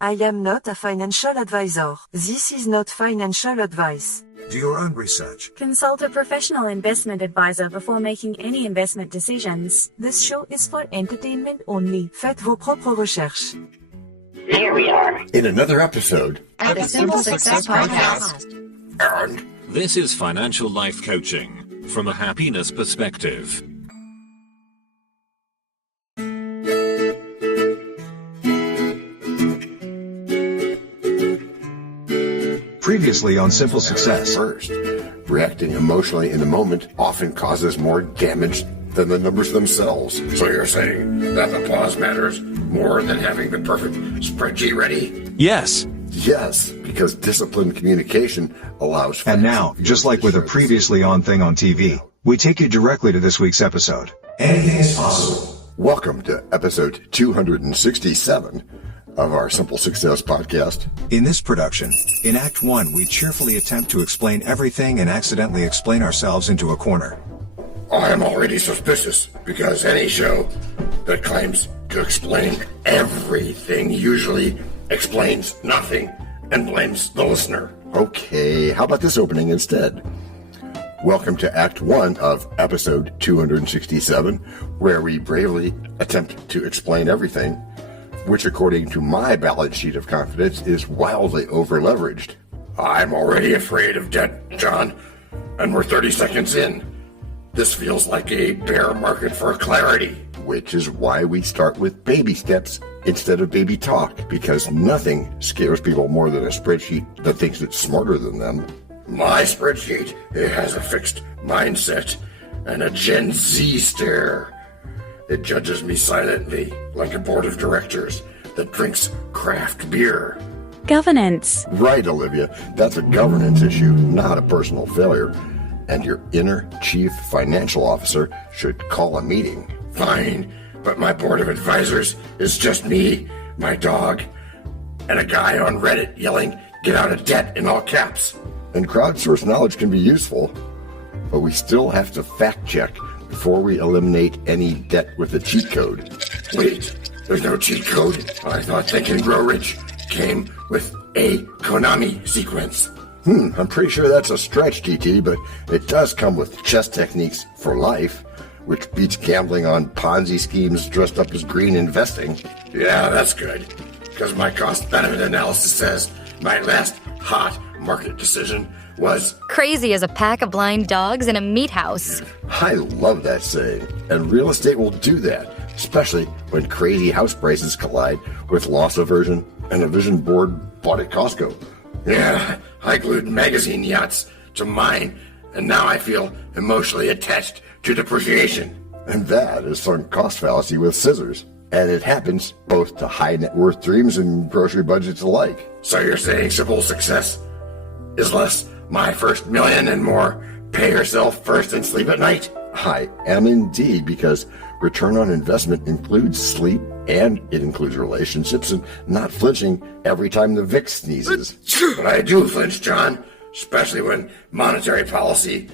I am not a financial advisor. This is not financial advice. Do your own research. Consult a professional investment advisor before making any investment decisions. This show is for entertainment only. Faites vos propres recherches. Here we are in another episode of the Simple Success Podcast. And this is financial life coaching from a happiness perspective. Previously on Simple Success. First, reacting emotionally in the moment often causes more damage than the numbers themselves. So you're saying that the pause matters more than having the perfect spreadsheet ready? Yes. Yes, because disciplined communication allows... And now, just like with a previously on thing on TV, we take you directly to this week's episode. Anything is possible. Welcome to episode 267 of our Simple Success Podcast. In this production, in Act 1, we cheerfully attempt to explain everything and accidentally explain ourselves into a corner. I am already suspicious, because any show that claims to explain everything usually explains nothing and blames the listener. Okay, how about this opening instead? Welcome to Act 1 of episode 267, where we bravely attempt to explain everything, which according to my balance sheet of confidence is wildly over-leveraged. I'm already afraid of debt, John, and we're 30 seconds in. This feels like a bear market for clarity, which is why we start with baby steps instead of baby talk, because nothing scares people more than a spreadsheet that thinks it's smarter than them. My spreadsheet, it has a fixed mindset and a Gen Z stare. It judges me silently, like a board of directors that drinks craft beer. Governance. Right, Olivia. That's a governance issue, not a personal failure. And your inner chief financial officer should call a meeting. Fine, but my board of advisors is just me, my dog, and a guy on Reddit yelling, "Get out of debt," in all caps. And crowdsourced knowledge can be useful, but we still have to fact check before we eliminate any debt with a cheat code. Wait, there's no cheat code? I thought Think and Grow Rich came with a Konami sequence. I'm pretty sure that's a stretch, DT, but it does come with chess techniques for life, which beats gambling on Ponzi schemes dressed up as green investing. Yeah, that's good, because my cost-benefit analysis says my last hot market decision was crazy as a pack of blind dogs in a meat house. I love that saying, and real estate will do that, especially when crazy house prices collide with loss aversion and a vision board bought at Costco. Yeah, I glued magazine yachts to mine, and now I feel emotionally attached to depreciation. And that is sunk cost fallacy with scissors. And it happens both to high net worth dreams and grocery budgets alike. So you're saying simple success is less my first million and more pay yourself first and sleep at night? I am indeed, because return on investment includes sleep and it includes relationships and not flinching every time the VIX sneezes. But I do flinch, John, especially when monetary policy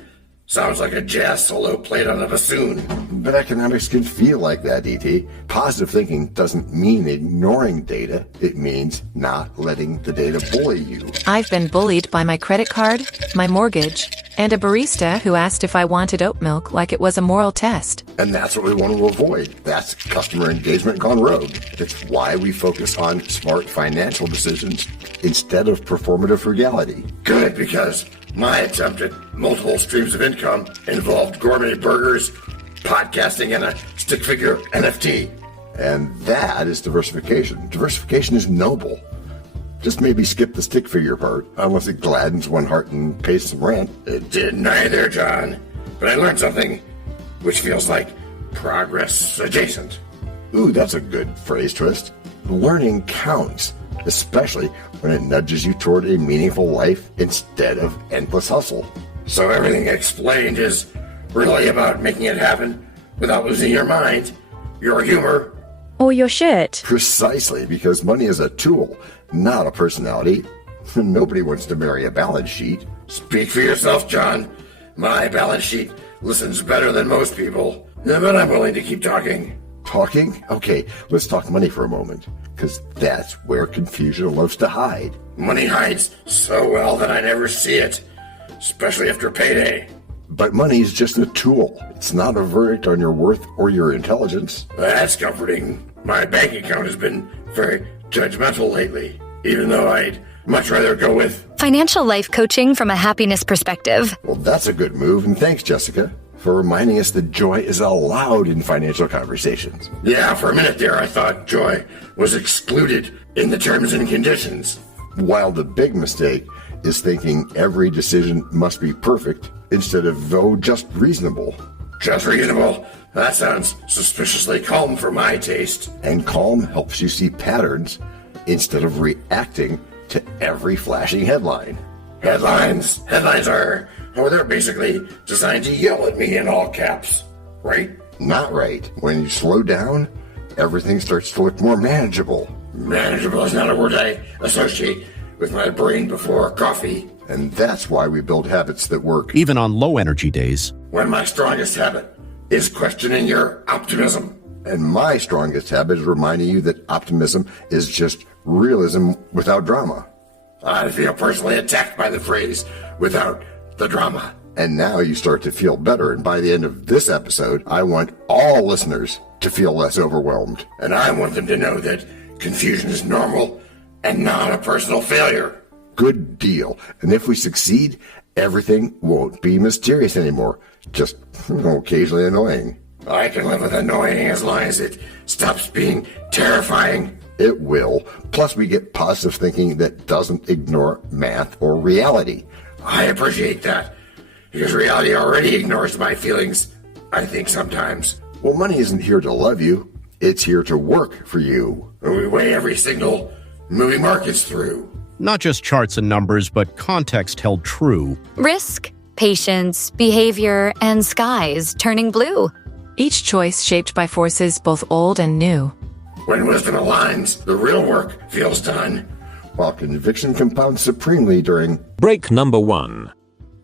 sounds like a jazz solo played on a bassoon. But economics can feel like that, E.T. Positive thinking doesn't mean ignoring data. It means not letting the data bully you. I've been bullied by my credit card, my mortgage, and a barista who asked if I wanted oat milk like it was a moral test. And that's what we want to avoid. That's customer engagement gone rogue. It's why we focus on smart financial decisions instead of performative frugality. Good, because my attempt at multiple streams of income involved gourmet burgers, podcasting, and a stick figure NFT. And that is diversification. Diversification is noble. Just maybe skip the stick figure part, unless it gladdens one heart and pays some rent. It did neither, John. But I learned something which feels like progress adjacent. Ooh, that's a good phrase twist. Learning counts, especially when it nudges you toward a meaningful life instead of endless hustle. So everything explained is really about making it happen without losing your mind, your humor, Or your shirt. Precisely, because money is a tool, not a personality. Nobody wants to marry a balance sheet. Speak for yourself, John. My balance sheet listens better than most people, but I'm willing to keep talking. Talking? Okay, let's talk money for a moment, because that's where confusion loves to hide. Money hides so well that I never see it, especially after payday. But money is just a tool. It's not a verdict on your worth or your intelligence. That's comforting. My bank account has been very judgmental lately, even though I'd much rather go with Financial life coaching from a happiness perspective. Well, that's a good move, and thanks, Jessica, for reminding us that joy is allowed in financial conversations. Yeah, for a minute there, I thought joy was excluded in the terms and conditions. While the big mistake is thinking every decision must be perfect instead of, though, just reasonable. Just reasonable? That sounds suspiciously calm for my taste. And calm helps you see patterns instead of reacting to every flashing headline. Headlines are, they're basically designed to yell at me in all caps, right? Not right. When you slow down, everything starts to look more manageable. Manageable is not a word I associate with my brain before coffee. And that's why we build habits that work. Even on low energy days. When my strongest habit is questioning your optimism. And my strongest habit is reminding you that optimism is just realism without drama. I feel personally attacked by the phrase, without the drama. And now you start to feel better, and by the end of this episode, I want all listeners to feel less overwhelmed. And I want them to know that confusion is normal and not a personal failure. Good deal. And if we succeed, everything won't be mysterious anymore. Just occasionally annoying. I can live with annoying as long as it stops being terrifying. It will. Plus, we get positive thinking that doesn't ignore math or reality. I appreciate that, because reality already ignores my feelings, I think sometimes. Well, money isn't here to love you. It's here to work for you. We weigh every signal moving markets through. Not just charts and numbers, but context held true. Risk, patience, behavior, and skies turning blue. Each choice shaped by forces both old and new. When wisdom aligns, the real work feels done. While conviction compounds supremely during break number 1.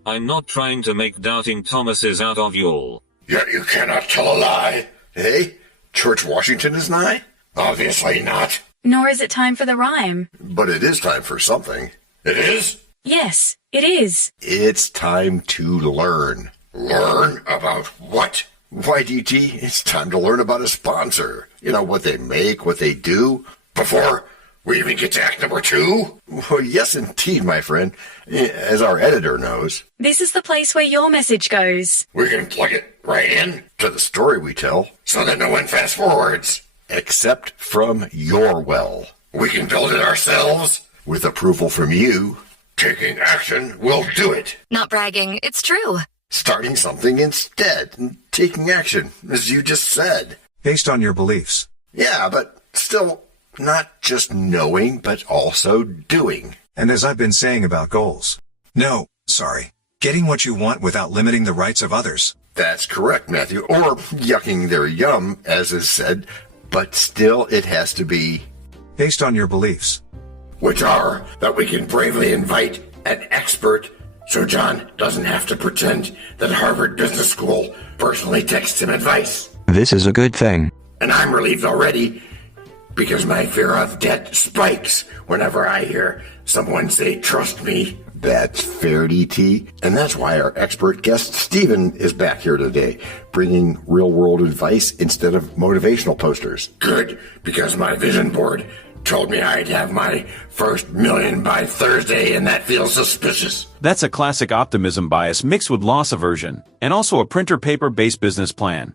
I'm not trying to make doubting Thomases out of y'all. Yet you cannot tell a lie. Hey, George Washington is nigh? Obviously not. Nor is it time for the rhyme. But it is time for something. It is? Yes, it is. It's time to learn. Learn about what? Why, DT, it's time to learn about a sponsor. You know, what they make, what they do. Before we even get to act number 2? Well, yes, indeed, my friend. As our editor knows. This is the place where your message goes. We can plug it right in to the story we tell. So that no one fast forwards. Except from your well. We can build it ourselves. With approval from you. Taking action will do it. Not bragging, it's true. Starting something instead, and taking action, as you just said. Based on your beliefs. Yeah, but still not just knowing, but also doing. And as I've been saying about goals. No, sorry. Getting what you want without limiting the rights of others. That's correct, Matthew. Or yucking their yum, as is said. But still, it has to be based on your beliefs. Which are that we can bravely invite an expert so John doesn't have to pretend that Harvard Business School personally texts him advice. This is a good thing. And I'm relieved already because my fear of debt spikes whenever I hear someone say, trust me. That's fair, DT. And that's why our expert guest, Stephen, is back here today, bringing real-world advice instead of motivational posters. Good, because my vision board told me I'd have my first million by Thursday, and that feels suspicious. That's a classic optimism bias mixed with loss aversion, and also a printer paper-based business plan.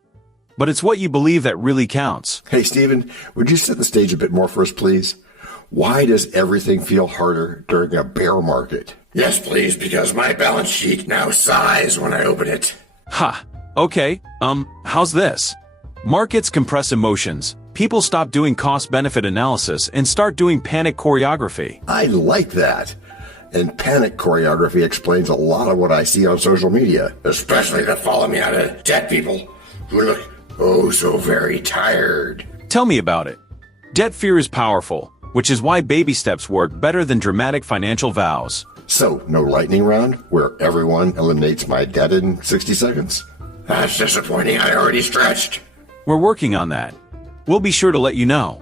But it's what you believe that really counts. Hey, Stephen, would you set the stage a bit more for us, please? Why does everything feel harder during a bear market? Yes, please, because my balance sheet now sighs when I open it. Ha! Okay, how's this? Markets compress emotions. People stop doing cost-benefit analysis and start doing panic choreography. I like that. And panic choreography explains a lot of what I see on social media. Especially the follow me out of debt people who look oh so very tired. Tell me about it. Debt fear is powerful, which is why baby steps work better than dramatic financial vows. So, no lightning round where everyone eliminates my debt in 60 seconds? That's disappointing. I already stretched. We're working on that. We'll be sure to let you know.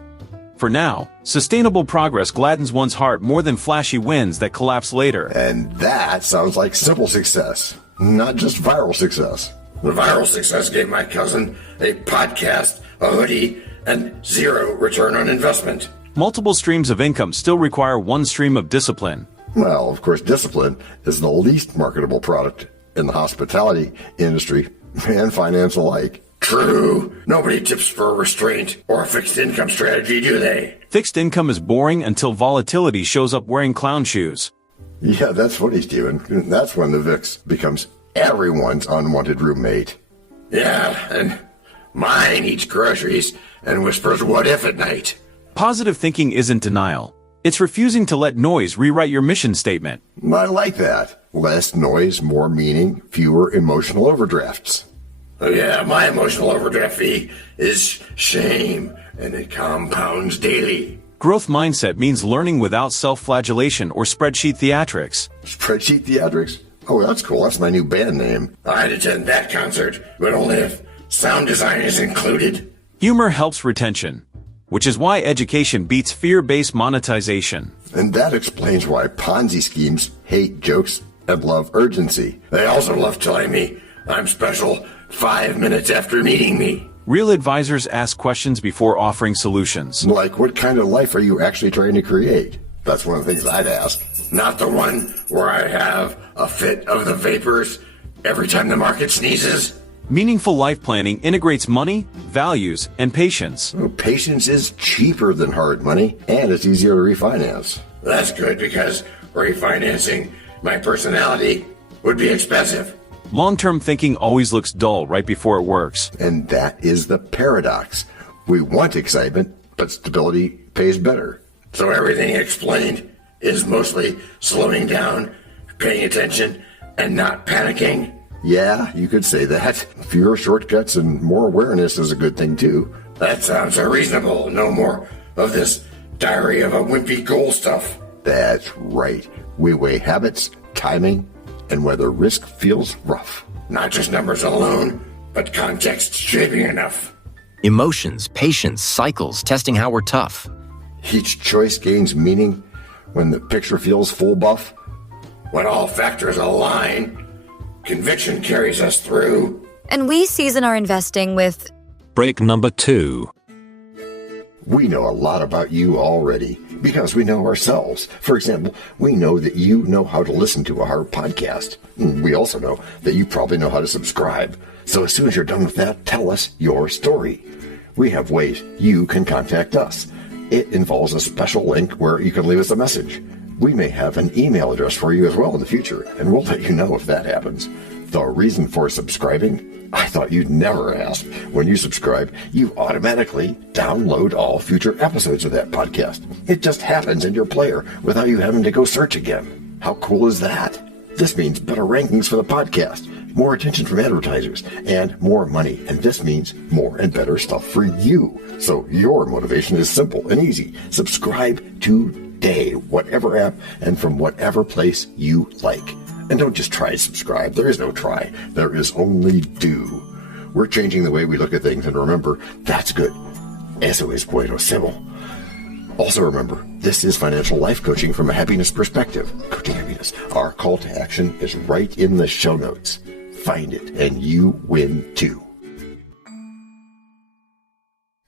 For now, sustainable progress gladdens one's heart more than flashy wins that collapse later. And that sounds like simple success, not just viral success. The viral success gave my cousin a podcast, a hoodie, and 0 return on investment. Multiple streams of income still require one stream of discipline. Well, of course, discipline is the least marketable product in the hospitality industry and finance alike. True. Nobody tips for restraint or a fixed income strategy, do they? Fixed income is boring until volatility shows up wearing clown shoes. Yeah, that's funny, Steven. That's when the VIX becomes everyone's unwanted roommate. Yeah, and mine eats groceries and whispers what if at night. Positive thinking isn't denial. It's refusing to let noise rewrite your mission statement. I like that. Less noise, more meaning, fewer emotional overdrafts. Oh yeah, my emotional overdraft fee is shame, and it compounds daily. Growth mindset means learning without self-flagellation or spreadsheet theatrics. Spreadsheet theatrics? Oh, that's cool. That's my new band name. I'd attend that concert, but only if sound design is included. Humor helps retention, which is why education beats fear-based monetization. And that explains why Ponzi schemes hate jokes and love urgency. They also love telling me I'm special 5 minutes after meeting me. Real advisors ask questions before offering solutions. Like, what kind of life are you actually trying to create? That's one of the things I'd ask. Not the one where I have a fit of the vapors every time the market sneezes. Meaningful life planning integrates money, values, and patience. Well, patience is cheaper than hard money, and it's easier to refinance. That's good because refinancing my personality would be expensive. Long-term thinking always looks dull right before it works. And that is the paradox. We want excitement, but stability pays better. So everything explained is mostly slowing down, paying attention, and not panicking? Yeah, you could say that. Fewer shortcuts and more awareness is a good thing, too. That sounds reasonable. No more of this diary of a wimpy goal stuff. That's right. We weigh habits, timing, and whether risk feels rough. Not just numbers alone, but context shaping enough. Emotions, patience, cycles, testing how we're tough. Each choice gains meaning when the picture feels full buff. When all factors align, conviction carries us through. And we season our investing with Break number 2. We know a lot about you already because we know ourselves. For example, we know that you know how to listen to our podcast. We also know that you probably know how to subscribe. So as soon as you're done with that, tell us your story. We have ways you can contact us. It involves a special link where you can leave us a message. We may have an email address for you as well in the future, and we'll let you know if that happens. The reason for subscribing? I thought you'd never ask. When you subscribe, you automatically download all future episodes of that podcast. It just happens in your player without you having to go search again. How cool is that? This means better rankings for the podcast, more attention from advertisers, and more money. And this means more and better stuff for you. So your motivation is simple and easy. Subscribe today, whatever app and from whatever place you like. And don't just try to subscribe. There is no try. There is only do. We're changing the way we look at things, and remember, that's good. Eso es bueno simple. Also remember, this is financial life coaching from a happiness perspective. Coaching happiness. Our call to action is right in the show notes. Find it, and you win too.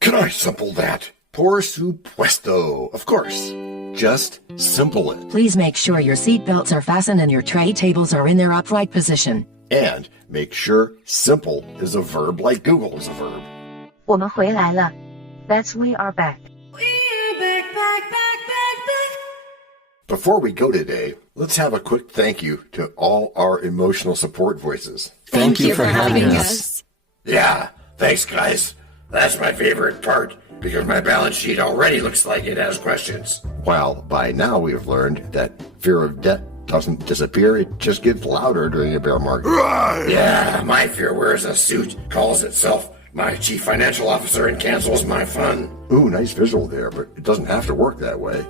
Can I simple that? Por supuesto. Of course. Just simple it. Please make sure your seatbelts are fastened and your tray tables are in their upright position. And make sure simple is a verb like Google is a verb. 我们回来了. That's we are back. Before we go today, let's have a quick thank you to all our emotional support voices. Thank you for having us. Yeah, thanks guys. That's my favorite part, because my balance sheet already looks like it has questions. While by now we have learned that fear of debt doesn't disappear, it just gets louder during a bear market. Yeah, my fear wears a suit, calls itself my chief financial officer, and cancels my fund. Ooh, nice visual there, but it doesn't have to work that way.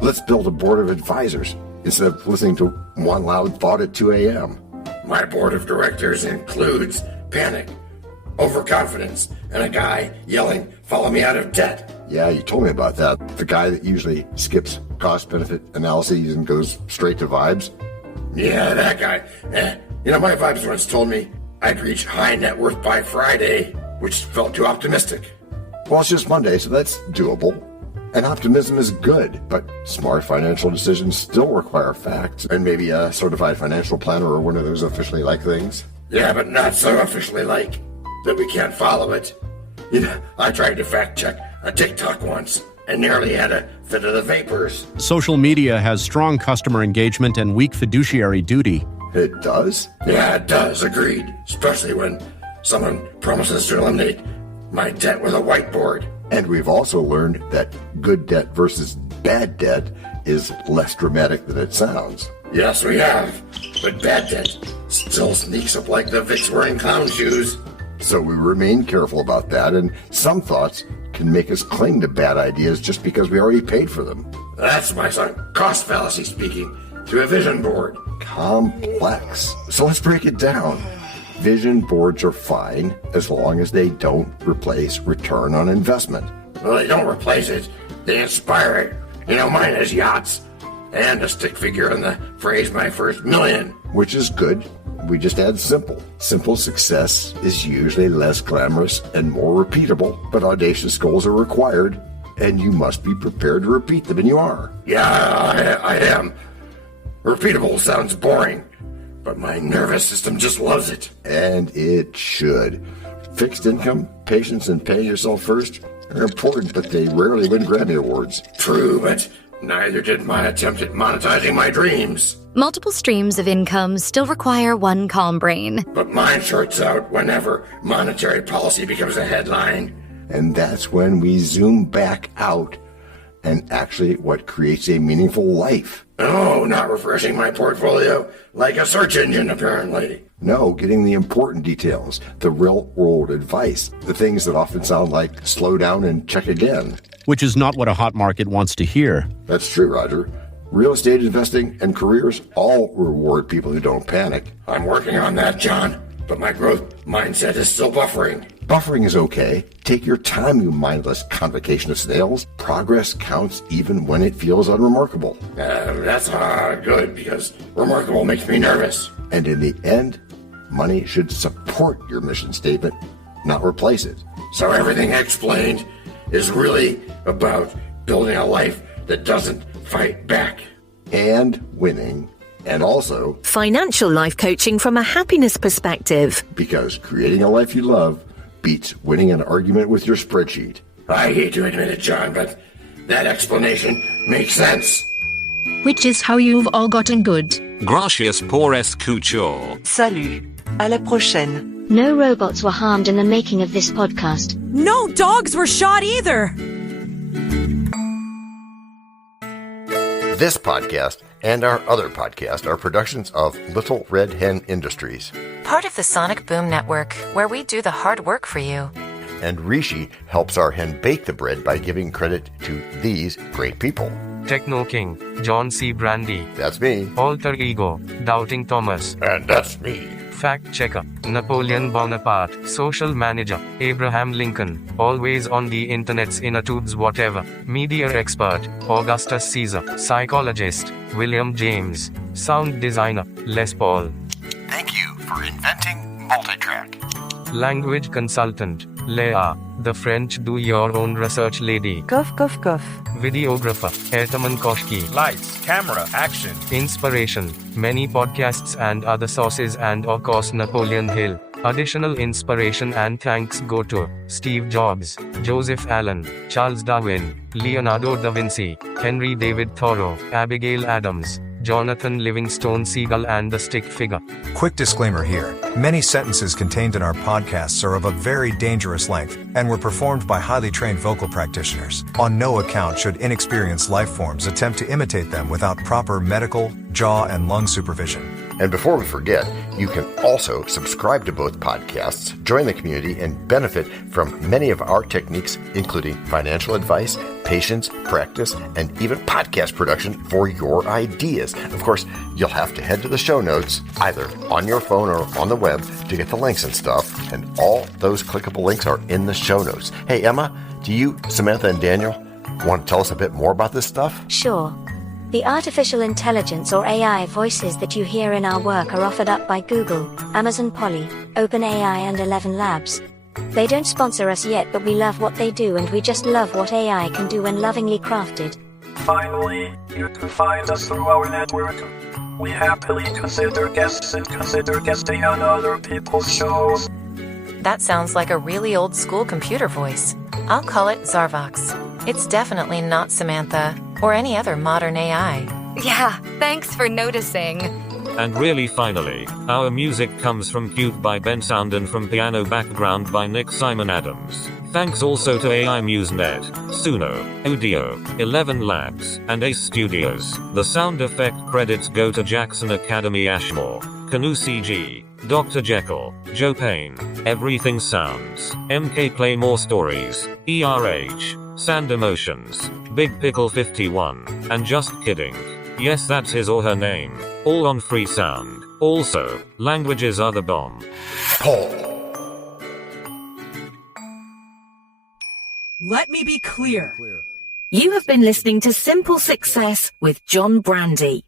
Let's build a board of advisors instead of listening to one loud thought at 2 a.m. My board of directors includes panic, overconfidence, and a guy yelling, "Follow me out of debt." Yeah, you told me about that. The guy that usually skips cost-benefit analyses and goes straight to vibes. Yeah, that guy. My vibes once told me I'd reach high net worth by Friday, which felt too optimistic. Well, it's just Monday, so that's doable. And optimism is good, but smart financial decisions still require facts and maybe a certified financial planner or one of those officially like things. Yeah, but not so officially like that we can't follow it. I tried to fact check a TikTok once and nearly had a fit of the vapors. Social media has strong customer engagement and weak fiduciary duty. It does? Yeah, it does, agreed. Especially when someone promises to eliminate my debt with a whiteboard. And we've also learned that good debt versus bad debt is less dramatic than it sounds. Yes, we have. But bad debt still sneaks up like the Vicks wearing clown shoes. So we remain careful about that, and some thoughts can make us cling to bad ideas just because we already paid for them. That's my son, cost fallacy speaking through a vision board. Complex. So let's break it down. Vision boards are fine as long as they don't replace return on investment. Well, they don't replace it. They inspire it. Mine has yachts and a stick figure in the phrase "my first million." Which is good. We just add simple. Simple success is usually less glamorous and more repeatable, but audacious goals are required, and you must be prepared to repeat them, and you are. Yeah, I am. Repeatable sounds boring, but my nervous system just loves it. And it should. Fixed income, patience, and paying yourself first are important, but they rarely win Grammy Awards. True, but neither did my attempt at monetizing my dreams. Multiple streams of income still require one calm brain. But mine shorts out whenever monetary policy becomes a headline. And that's when we zoom back out and actually what creates a meaningful life. Oh, not refreshing my portfolio like a search engine, apparently. No, getting the important details, the real-world advice, the things that often sound like slow down and check again. Which is not what a hot market wants to hear. That's true, Roger. Real estate investing and careers all reward people who don't panic. I'm working on that, John, but my growth mindset is still buffering. Buffering is okay. Take your time, you mindless convocation of snails. Progress counts even when it feels unremarkable. That's good, because remarkable makes me nervous. And in the end, money should support your mission statement, not replace it. So everything I explained is really about building a life that doesn't fight back. And winning. And also financial life coaching from a happiness perspective. Because creating a life you love beats winning an argument with your spreadsheet. I hate to admit it, John, but that explanation makes sense. Which is how you've all gotten good. Gracias por escuchar. Salut. À la prochaine. No robots were harmed in the making of this podcast. No dogs were shot either. This podcast and our other podcast are productions of Little Red Hen Industries. Part of the Sonic Boom Network, where we do the hard work for you. And Rishi helps our hen bake the bread by giving credit to these great people. Techno King, John Brandy. That's me. Alter Ego, Doubting Thomas. And that's me. Fact Checker, Napoleon Bonaparte. Social Manager, Abraham Lincoln. Always on the internet's inner tubes whatever. Media Expert, Augustus Caesar. Psychologist, William James. Sound Designer, Les Paul. Thank you for inventing multitrack. Language Consultant, Leah, the French do-your-own research lady. Cough, cough, cough. Videographer, Ertaman Koshki. Lights, camera, action. Inspiration, many podcasts and other sources, and of course Napoleon Hill. Additional inspiration and thanks go to Steve Jobs, Joseph Allen, Charles Darwin, Leonardo da Vinci, Henry David Thoreau, Abigail Adams, Jonathan Livingstone Seagull, and the Stick Figure. Quick disclaimer here. Many sentences contained in our podcasts are of a very dangerous length and were performed by highly trained vocal practitioners. On no account should inexperienced life forms attempt to imitate them without proper medical, jaw, and lung supervision. And before we forget, you can also subscribe to both podcasts, join the community, and benefit from many of our techniques, including financial advice, patience, practice, and even podcast production for your ideas. Of course, you'll have to head to the show notes, either on your phone or on the web, to get the links and stuff, and all those clickable links are in the show notes. Hey, Emma, do you, Samantha, and Daniel want to tell us a bit more about this stuff? Sure. The artificial intelligence or AI voices that you hear in our work are offered up by Google, Amazon Polly, OpenAI and ElevenLabs. They don't sponsor us yet, but we love what they do and we just love what AI can do when lovingly crafted. Finally, you can find us through our network. We happily consider guests and consider guesting on other people's shows. That sounds like a really old school computer voice. I'll call it Zarvox. It's definitely not Samantha or any other modern AI. Yeah, thanks for noticing. And really finally, our music comes from Cube by Ben Sound and from Piano Background by Nick Simon Adams. Thanks also to AI MuseNet, Suno, Audio, ElevenLabs, and Ace Studios. The sound effect credits go to Jackson Academy Ashmore, Canoe CG, Dr. Jekyll, Joe Payne, Everything Sounds, MK Play More Stories, ERH, Sand Emotions, Big Pickle 51, and Just Kidding. Yes, that's his or her name. All on free sound. Also, languages are the bomb. Paul. Let me be clear. You have been listening to Simple Success with John Brandy.